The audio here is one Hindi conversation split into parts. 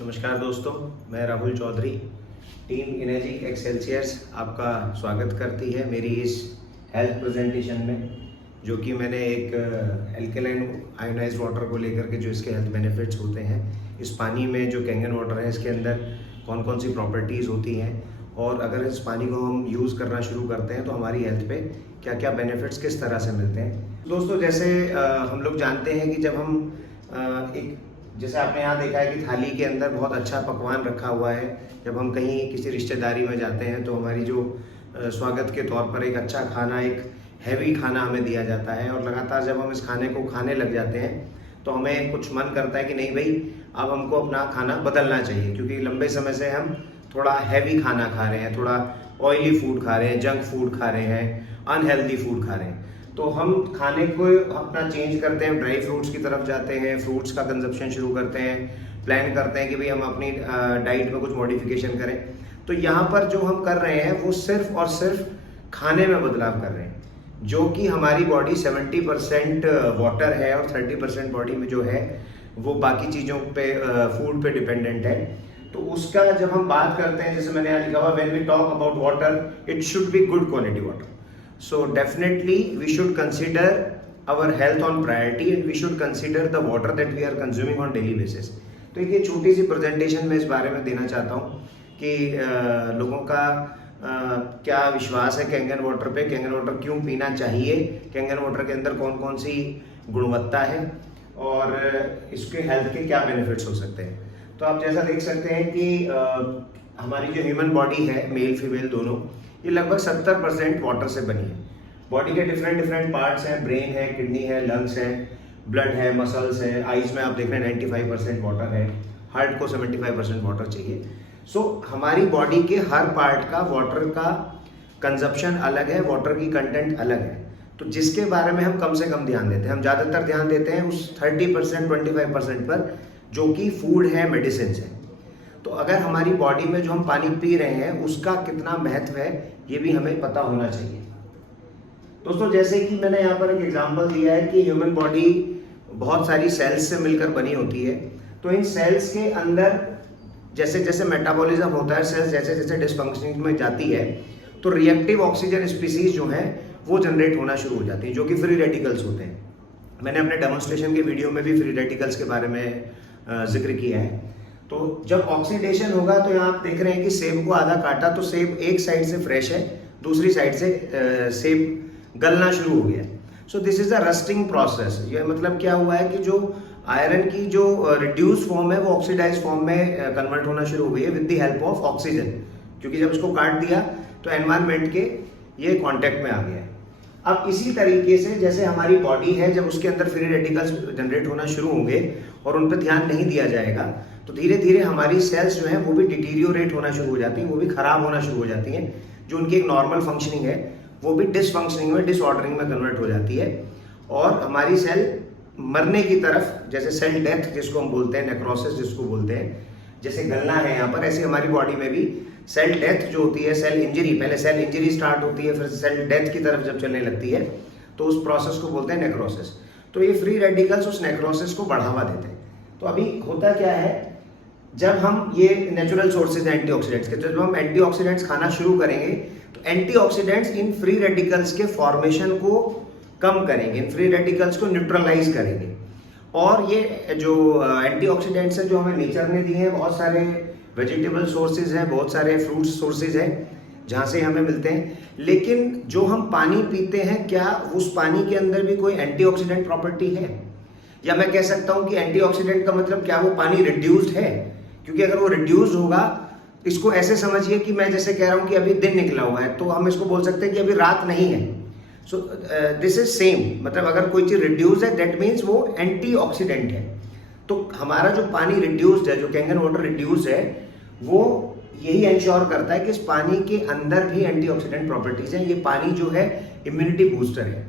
नमस्कार दोस्तों, मैं राहुल चौधरी। टीम इनर्जी एक्सेलसियर्स आपका स्वागत करती है मेरी इस हेल्थ प्रेजेंटेशन में, जो कि मैंने एक एल्कलाइन आयोनाइज्ड वाटर को लेकर के जो इसके हेल्थ बेनिफिट्स होते हैं, इस पानी में जो कैंगन वाटर है इसके अंदर कौन कौन सी प्रॉपर्टीज़ होती हैं और अगर इस पानी को हम यूज़ करना शुरू करते हैं तो हमारी हेल्थ पे क्या क्या बेनिफिट्स किस तरह से मिलते हैं। दोस्तों, जैसे हम लोग जानते हैं कि जब हम जैसे आपने यहाँ देखा है कि थाली के अंदर बहुत अच्छा पकवान रखा हुआ है। जब हम कहीं किसी रिश्तेदारी में जाते हैं तो हमारी जो स्वागत के तौर पर एक अच्छा खाना, एक हैवी खाना हमें दिया जाता है और लगातार जब हम इस खाने को खाने लग जाते हैं तो हमें कुछ मन करता है कि नहीं भाई, अब हमको अपना खाना बदलना चाहिए, क्योंकि लंबे समय से हम थोड़ा हैवी खाना खा रहे हैं, थोड़ा ऑयली फूड खा रहे हैं, जंक फूड खा रहे हैं, अनहेल्दी फूड खा रहे हैं। तो हम खाने को अपना चेंज करते हैं, ड्राई फ्रूट्स की तरफ जाते हैं, फ्रूट्स का कंजप्शन शुरू करते हैं, प्लान करते हैं कि भाई हम अपनी डाइट में कुछ मॉडिफिकेशन करें। तो यहाँ पर जो हम कर रहे हैं वो सिर्फ और सिर्फ खाने में बदलाव कर रहे हैं, जो कि हमारी बॉडी 70% वाटर है और 30% बॉडी में जो है वो बाकी चीज़ों पे, फूड पे डिपेंडेंट है। तो उसका जब हम बात करते हैं, जैसे मैंने यहाँ लिखा हुआ, when we talk about water it should be good quality water. So definitely we should consider our health on priority and we should consider the water that we are consuming on daily basis। तो एक ये छोटी सी प्रेजेंटेशन मैं इस बारे में देना चाहता हूँ कि लोगों का क्या विश्वास है कैंगन वाटर पे, कैंगन वाटर क्यों पीना चाहिए, कैंगन वाटर के अंदर कौन कौन सी गुणवत्ता है और इसके हेल्थ के क्या बेनिफिट्स हो सकते हैं। तो आप जैसा देख सकते हैं कि हमारी जो ह्यूमन बॉडी है, मेल फीमेल दोनों, ये लगभग 70% वाटर से बनी है। बॉडी के डिफरेंट पार्ट्स हैं, ब्रेन है, किडनी है, लंग्स है, ब्लड है, मसल्स है, आइज में आप देख रहे हैं 95% वाटर है, हार्ट को 75% वाटर चाहिए। सो हमारी बॉडी के हर पार्ट का वाटर का कंजप्शन अलग है, वाटर की कंटेंट अलग है। तो जिसके बारे में हम कम से कम ध्यान देते हैं, हम ज़्यादातर ध्यान देते हैं उस 30% 25% पर, जो कि फूड है, मेडिसिन है। तो अगर हमारी बॉडी में जो हम पानी पी रहे हैं उसका कितना महत्व है, ये भी हमें पता होना चाहिए। दोस्तों, जैसे कि मैंने यहाँ पर एक एग्जांपल दिया है कि ह्यूमन बॉडी बहुत सारी सेल्स से मिलकर बनी होती है। तो इन सेल्स के अंदर जैसे जैसे मेटाबॉलिज्म होता है, सेल्स जैसे जैसे डिसफंक्शनिंग में जाती है तो रिएक्टिव ऑक्सीजन स्पीसीज जो है वो जनरेट होना शुरू हो जाती है, जो कि फ्री रेडिकल्स होते हैं। मैंने अपने डेमोन्स्ट्रेशन के वीडियो में भी फ्री रेडिकल्स के बारे में जिक्र किया है। तो जब ऑक्सीडेशन होगा तो यहाँ आप देख रहे हैं कि सेब को आधा काटा तो सेब एक साइड से फ्रेश है, दूसरी साइड से सेब गलना शुरू हो गया। So this is a rusting process. ये मतलब क्या हुआ है कि जो आयरन की जो रिड्यूस फॉर्म है वो ऑक्सीडाइज फॉर्म में कन्वर्ट होना शुरू हो गई है with the help of oxygen, क्योंकि जब इसको काट दिया तो एनवायरनमेंट के ये कॉन्टेक्ट में आ गया है। अब इसी तरीके से जैसे हमारी बॉडी है, जब उसके अंदर फ्री रेडिकल्स जनरेट होना शुरू होंगे और उन पर ध्यान नहीं दिया जाएगा तो धीरे धीरे हमारी सेल्स जो है वो भी डिटीरियोरेट होना शुरू हो जाती हैं, वो भी खराब होना शुरू हो जाती हैं। जो उनकी एक नॉर्मल फंक्शनिंग है वो भी डिसफंक्शनिंग में, डिसऑर्डरिंग में कन्वर्ट हो जाती है और हमारी सेल मरने की तरफ, जैसे सेल डेथ जिसको हम बोलते हैं, नेक्रोसिस जिसको बोलते हैं, जैसे गलना है यहाँ पर, ऐसे हमारी बॉडी में भी सेल डेथ जो होती है, सेल इंजरी, पहले सेल इंजरी स्टार्ट होती है, फिर सेल डेथ की तरफ जब चलने लगती है तो उस प्रोसेस को बोलते हैं नेक्रोसिस। तो ये फ्री रेडिकल्स उस नेक्रोसिस को बढ़ावा देते हैं। तो अभी होता क्या है, जब हम ये नेचुरल सोर्सेज हैं एंटीऑक्सीडेंट्स के, जब हम एंटीऑक्सीडेंट्स खाना शुरू करेंगे तो एंटीऑक्सीडेंट्स इन फ्री रेडिकल्स के फॉर्मेशन को कम करेंगे, इन फ्री रेडिकल्स को न्यूट्रलाइज करेंगे। और ये जो एंटीऑक्सीडेंट्स हैं जो हमें नेचर ने दिए हैं, बहुत सारे वेजिटेबल सोर्सेज हैं, बहुत सारे फ्रूट्स सोर्सेज हैं जहाँ से हमें मिलते हैं। लेकिन जो हम पानी पीते हैं, क्या उस पानी के अंदर भी कोई एंटीऑक्सीडेंट प्रॉपर्टी है? या मैं कह सकता हूँ कि एंटीऑक्सीडेंट का मतलब क्या वो पानी रिड्यूस्ड है? क्योंकि अगर वो रिड्यूस्ड होगा, इसको ऐसे समझिए कि मैं जैसे कह रहा हूँ कि अभी दिन निकला हुआ है तो हम इसको बोल सकते हैं कि अभी रात नहीं है। सो दिस इज सेम, मतलब अगर कोई चीज़ रिड्यूस्ड है दैट मीन्स वो एंटीऑक्सीडेंट है। तो हमारा जो पानी रिड्यूस्ड है, जो कैंगन वाटर रिड्यूस्ड है, वो यही इंश्योर करता है कि इस पानी के अंदर भी एंटीऑक्सीडेंट प्रॉपर्टीज हैं। ये पानी जो है इम्यूनिटी बूस्टर है।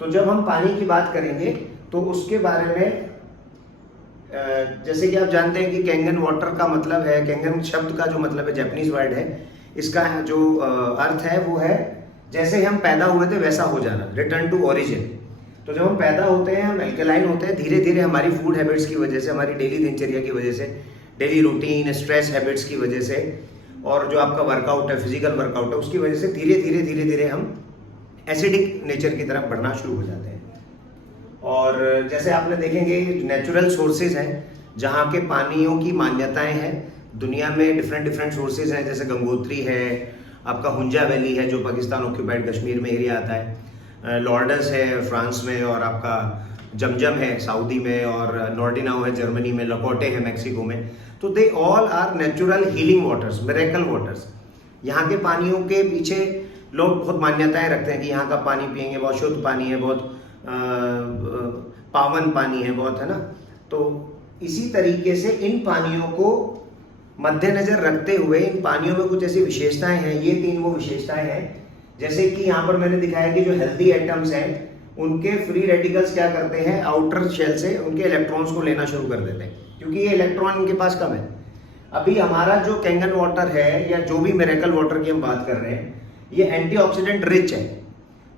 तो जब हम पानी की बात करेंगे तो उसके बारे में जैसे कि आप जानते हैं कि कैंगन वाटर का मतलब है, कैंगन शब्द का जो मतलब है, जापानीज वर्ड है, इसका जो अर्थ है वो है जैसे हम पैदा हुए थे वैसा हो जाना, रिटर्न टू ओरिजिन। तो जब हम पैदा होते हैं, हम एल्केलाइन होते हैं, धीरे धीरे हमारी फूड हैबिट्स की वजह से, हमारी डेली दिनचर्या की वजह से डेली रूटीन, स्ट्रेस हैबिट्स की वजह से और जो आपका वर्कआउट है, फिजिकल वर्कआउट है, उसकी वजह से धीरे धीरे हम एसिडिक नेचर की तरफ बढ़ना शुरू हो जाते हैं। और जैसे आपने देखेंगे नेचुरल सोर्सेज हैं जहाँ के पानियों की मान्यताएं हैं, दुनिया में डिफरेंट सोर्सेज हैं, जैसे गंगोत्री है, आपका हुंजा वैली है जो पाकिस्तान ऑक्यूपाइड कश्मीर में एरिया आता है, लॉर्डस है फ्रांस में, और आपका जमजम है सऊदी में, और नॉर्डिनाओ है जर्मनी में, लकोटे है मैक्सिको में। तो they all are natural healing waters, miracle waters. यहाँ के पानियों के पीछे लोग बहुत मान्यताएं रखते हैं कि यहाँ का पानी पिएंगे बहुत शुद्ध पानी है, बहुत पावन पानी है, बहुत, है ना। तो इसी तरीके से इन पानियों को मद्देनजर रखते हुए इन पानियों में कुछ ऐसी विशेषताएं हैं, ये 3 वो विशेषताएं हैं। जैसे कि यहाँ पर मैंने दिखाया कि जो हेल्दी एटम्स हैं उनके फ्री रेडिकल्स क्या करते हैं, आउटर शेल से उनके इलेक्ट्रॉन्स को लेना शुरू कर देते हैं, क्योंकि ये इलेक्ट्रॉन इनके पास कम है। अभी हमारा जो कैंगन वाटर है या जो भी मिरेकल वाटर की हम बात कर रहे हैं, ये एंटीऑक्सीडेंट रिच है।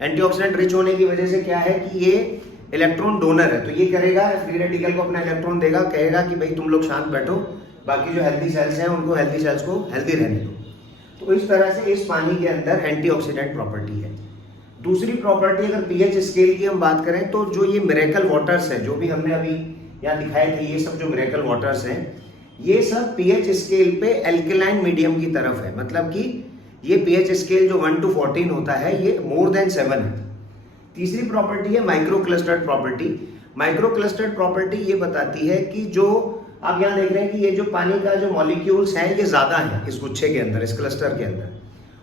एंटीऑक्सीडेंट रिच होने की वजह से क्या है कि ये इलेक्ट्रॉन डोनर है, तो ये करेगा, फ्री रेडिकल को अपना इलेक्ट्रॉन देगा, कहेगा कि भाई तुम लोग शांत बैठो, बाकी जो हेल्दी सेल्स हैं उनको हेल्दी सेल्स को हेल्दी रहने दो। तो इस तरह से इस पानी के अंदर एंटीऑक्सीडेंट प्रॉपर्टी है। दूसरी प्रॉपर्टी, अगर पीएच स्केल की हम बात करें तो जो ये मिरेकल वाटर्स है, जो भी हमने अभी यहाँ दिखाए थे, ये सब जो मिरेकल वाटर्स हैं, ये सब पीएच स्केल पे एल्कलाइन मीडियम की तरफ है। मतलब कि ये पीएच स्केल जो 1 to 14 होता है, ये मोर देन 7 है। तीसरी प्रॉपर्टी है micro clustered property. Micro clustered property ये बताती है कि जो आप यहाँ देख रहे हैं कि ये जो पानी का जो मॉलिक्यूल्स हैं ये ज्यादा है इस गुच्छे के अंदर, इस क्लस्टर के अंदर,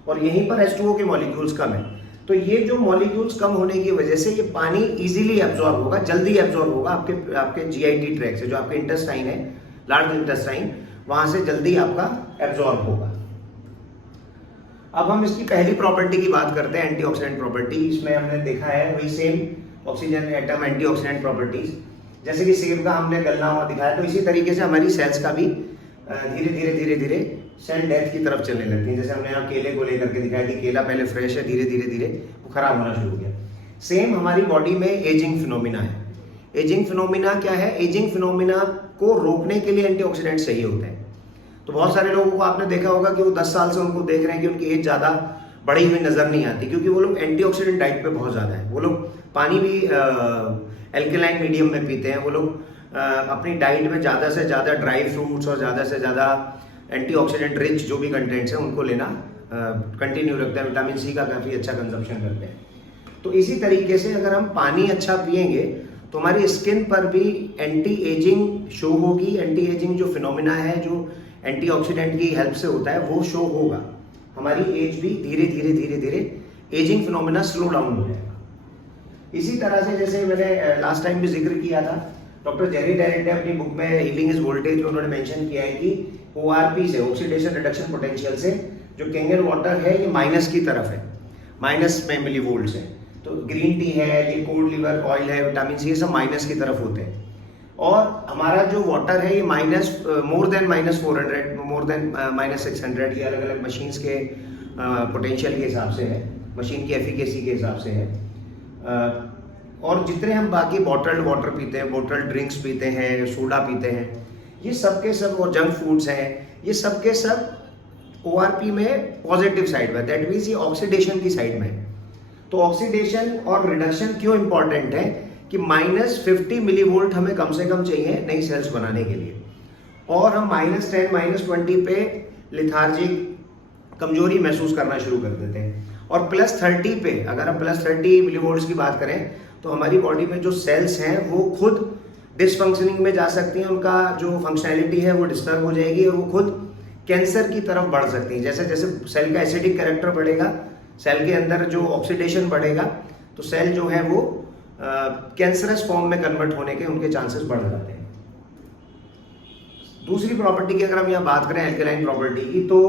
और यहीं पर H2O के मॉलिक्यूल्स कम है। तो ये जो मॉलिक्यूल्स कम होने की वजह से ये पानी इजीली एब्जॉर्ब होगा, जल्दी एब्जॉर्ब होगा आपके जीआईटी ट्रैक से, जो आपके इंटेस्टाइन है, लार्ज इंटेस्टाइन, वहां से जल्दी आपका एब्जॉर्ब होगा। अब हम इसकी पहली प्रॉपर्टी की बात करते हैं, एंटीऑक्सीडेंट प्रॉपर्टी। इसमें हमने देखा है वही same oxygen atom antioxidant properties, जैसे कि सेब का हमने गलना हुआ दिखाया, तो इसी तरीके से हमारी सेल्स का भी धीरे धीरे सेल डेथ की तरफ चलने लगती है। जैसे हमने यहाँ केले को लेकर के दिखाया कि केला पहले फ्रेश है, धीरे धीरे वो खराब होना शुरू हो गया। सेम हमारी बॉडी में एजिंग फिनोमिना है। एजिंग फिनोमिना क्या है? एजिंग फिनोमिना को रोकने के लिए एंटीऑक्सीडेंट सही होते हैं। तो बहुत सारे लोगों को आपने देखा होगा कि वो 10 साल से उनको देख रहे हैं कि उनकी एज ज़्यादा बढ़ी हुई नजर नहीं आती, क्योंकि वो लोग एंटीऑक्सीडेंट डाइट पे बहुत ज़्यादा है। वो लोग पानी भी एल्कलाइन मीडियम में पीते हैं, वो लोग अपनी डाइट में ज़्यादा से ज़्यादा ड्राई फ्रूट्स और ज़्यादा से ज़्यादा एंटीऑक्सीडेंट रिच जो भी कंटेंट्स हैं उनको लेना कंटिन्यू रखते हैं। विटामिन सी का काफ़ी अच्छा कंजप्शन करते हैं। तो इसी तरीके से अगर हम पानी अच्छा पिएंगे तो हमारी स्किन पर भी एंटी एजिंग शो होगी। एंटी एजिंग जो फिनोमिना है, जो एंटीऑक्सीडेंट की हेल्प से होता है, वो शो होगा। हमारी एज भी धीरे धीरे एजिंग फिनोमिना स्लो डाउन हो जाएगा। इसी तरह से जैसे मैंने लास्ट टाइम भी जिक्र किया था, डॉक्टर जेरी डेरेंट ने अपनी बुक में हीलिंग इज वोल्टेज में उन्होंने मेंशन किया है कि ORP से, ऑक्सीडेशन रिडक्शन पोटेंशियल से, जो कैंगन वाटर है ये माइनस की तरफ है, माइनस में मिली वोल्ट्स है। तो ग्रीन टी है, ये कोल्ड लिवर ऑयल है, विटामिन सी, ये सब माइनस की तरफ होते हैं। और हमारा जो वाटर है ये minus more than -400, more than -600, ये अलग अलग मशीन्स के पोटेंशियल के हिसाब से है, मशीन की एफिकेसी के हिसाब से है। और जितने हम बाकी बॉटल्ड वाटर पीते हैं, बॉटल्ड ड्रिंक्स पीते हैं, सोडा पीते हैं, ये सब के सब, और जंक फूड्स हैं, ये सब के सब ORP में पॉजिटिव साइड में, दैट मीन्स ये ऑक्सीडेशन की साइड में है। तो ऑक्सीडेशन और रिडक्शन क्यों इंपॉर्टेंट है कि -50 मिलीवोल्ट हमें कम से कम चाहिए नई सेल्स बनाने के लिए, और हम -10 -20 पे लिथार्जिक, कमजोरी महसूस करना शुरू कर देते हैं। और +30 पे, अगर हम +30 मिलीवोल्ट्स की बात करें तो हमारी बॉडी में जो सेल्स हैं वो खुद डिसफंक्शनिंग में जा सकती हैं, उनका जो फंक्शनैलिटी है वो डिस्टर्ब हो जाएगी, और वो खुद कैंसर की तरफ बढ़ सकती हैं। जैसे जैसे सेल का एसिडिक कैरेक्टर बढ़ेगा, सेल के अंदर जो ऑक्सीडेशन बढ़ेगा, तो सेल जो है वो कैंसरस फॉर्म में कन्वर्ट होने के उनके चांसेस बढ़ जाते हैं। दूसरी प्रॉपर्टी की अगर हम यहाँ बात करें एल्कलाइन प्रॉपर्टी की, तो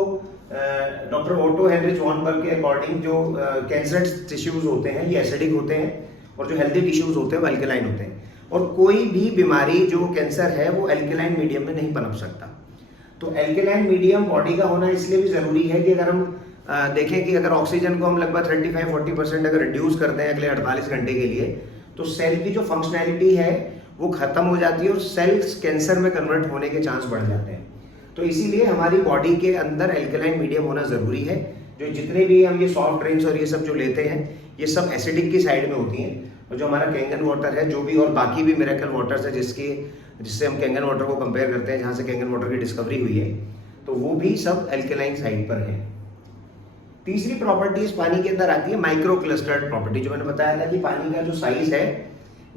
डॉक्टर ओटो हेनरिच वॉनबर्ग के अकॉर्डिंग जो कैंसरस टिश्यूज होते हैं ये एसिडिक होते हैं, और जो हेल्दी टिश्यूज होते हैं वो एल्कलाइन होते हैं। और कोई भी बीमारी जो कैंसर है वो एल्कलाइन मीडियम में नहीं पनप सकता। तो एल्कलाइन मीडियम बॉडी का होना इसलिए भी जरूरी है कि अगर हम देखें कि अगर ऑक्सीजन को हम लगभग 35-40% अगर रिड्यूस करते हैं अगले 48 घंटे के लिए, तो सेल की जो फंक्शनैलिटी है वो खत्म हो जाती है और सेल्स कैंसर में कन्वर्ट होने के चांस बढ़ जाते हैं। तो इसीलिए हमारी बॉडी के अंदर एल्कलाइन मीडियम होना ज़रूरी है। जो जितने भी हम ये सॉफ्ट ड्रिंक्स और ये सब जो लेते हैं, ये सब एसिडिक की साइड में होती हैं। और जो हमारा कैंगन वाटर है, जो भी और बाकी भी मिरेकल वाटर्स है जिससे हम कैंगन वाटर को कंपेयर करते हैं, जहाँ से कैंगन वाटर की डिस्कवरी हुई है, तो वो भी सब एल्कलाइन साइड पर है। तीसरी प्रॉपर्टी इस पानी के अंदर आती है माइक्रो क्लस्टर्ड प्रॉपर्टी। जो मैंने बताया था कि पानी का जो साइज है,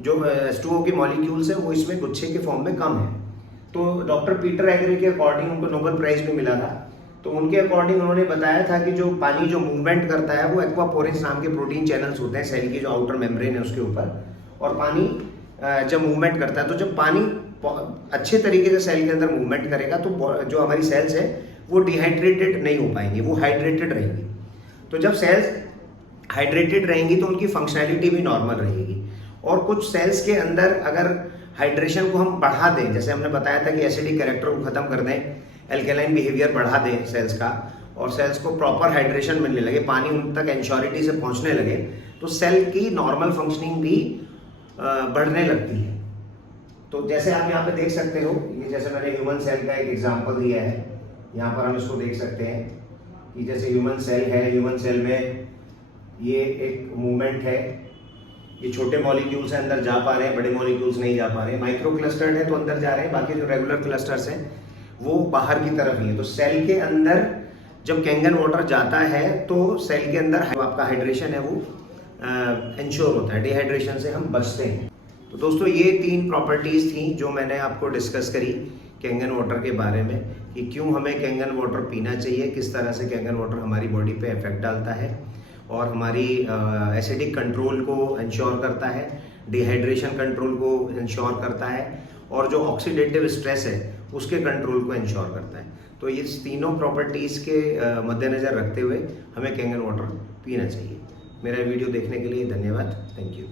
जो H2O के मॉलिक्यूल्स है, वो इसमें गुच्छे के फॉर्म में कम है। तो डॉक्टर पीटर एग्रे के अकॉर्डिंग, उनको नोबेल प्राइज भी मिला था, तो उनके अकॉर्डिंग उन्होंने बताया था कि जो पानी जो मूवमेंट करता है वो एक्वापोरेंस नाम के प्रोटीन चैनल्स होते हैं सेल की जो आउटर मेम्ब्रेन है उसके ऊपर। और पानी जब मूवमेंट करता है, तो जब पानी अच्छे तरीके से सेल के अंदर मूवमेंट करेगा तो जो हमारी सेल्स है वो डिहाइड्रेटेड नहीं हो पाएंगी, वो हाइड्रेटेड रहेंगी। तो जब सेल्स हाइड्रेटेड रहेंगी तो उनकी फंक्शनैलिटी भी नॉर्मल रहेगी। और कुछ सेल्स के अंदर अगर हाइड्रेशन को हम बढ़ा दें, जैसे हमने बताया था कि एसिडिक कैरेक्टर को खत्म कर दें, एल्कलाइन बिहेवियर बढ़ा दें सेल्स का, और सेल्स को प्रॉपर हाइड्रेशन मिलने लगे, पानी उन तक एंश्योरिटी से पहुंचने लगे, तो सेल की नॉर्मल फंक्शनिंग भी बढ़ने लगती है। तो जैसे आप यहाँ पे देख सकते हो, ये जैसे मैंने ह्यूमन सेल का एक एग्जांपल दिया है, यहाँ पर हम इसको देख सकते हैं कि जैसे ह्यूमन सेल है, ह्यूमन सेल में ये एक मूवमेंट है, ये छोटे मॉलिक्यूल्स हैं अंदर जा पा रहे हैं, बड़े मॉलिक्यूल्स नहीं जा पा रहे हैं। माइक्रो क्लस्टर्ड है तो अंदर जा रहे हैं, बाकी जो रेगुलर क्लस्टर्स हैं वो बाहर की तरफ ही है। तो सेल के अंदर जब कैंगन वाटर जाता है तो सेल के अंदर आपका हाइड्रेशन है वो इंश्योर होता है, डिहाइड्रेशन से हम बचते हैं। तो दोस्तों ये 3 प्रॉपर्टीज़ थी जो मैंने आपको डिस्कस करी कैंगन वाटर के बारे में, कि क्यों हमें कैंगन वाटर पीना चाहिए, किस तरह से कैंगन वाटर हमारी बॉडी पे इफेक्ट डालता है और हमारी एसिडिक कंट्रोल को इंश्योर करता है, डिहाइड्रेशन कंट्रोल को इंश्योर करता है, और जो ऑक्सीडेटिव स्ट्रेस है उसके कंट्रोल को इंश्योर करता है। तो इस तीनों प्रॉपर्टीज़ के मद्देनज़र रखते हुए हमें कैंगन वाटर पीना चाहिए। मेरा वीडियो देखने के लिए धन्यवाद। Thank you.